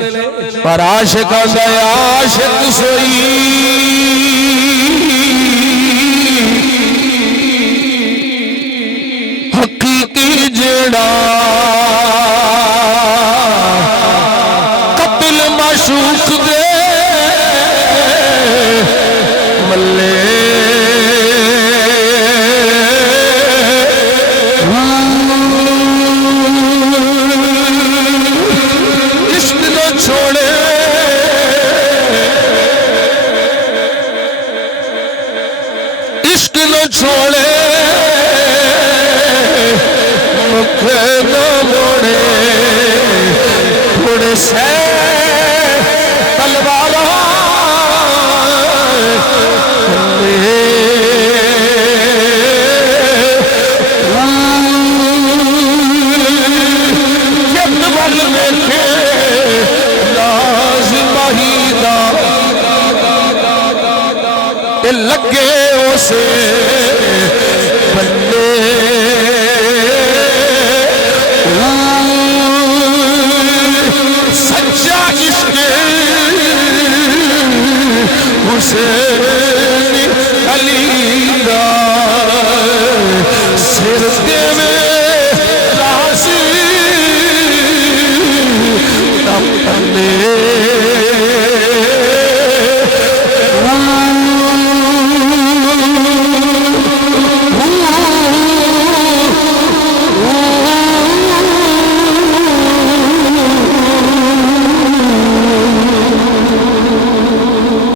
पर आशिक गया आशिक सोई हकीकी जेड़ा कपिल माशूक दे मल्ले इश्क न छोड़े इश्क न छोड़े मुखे न मोड़े थोड़े से तलवार लगे उसे बल्ले सच्चा इश्क उसे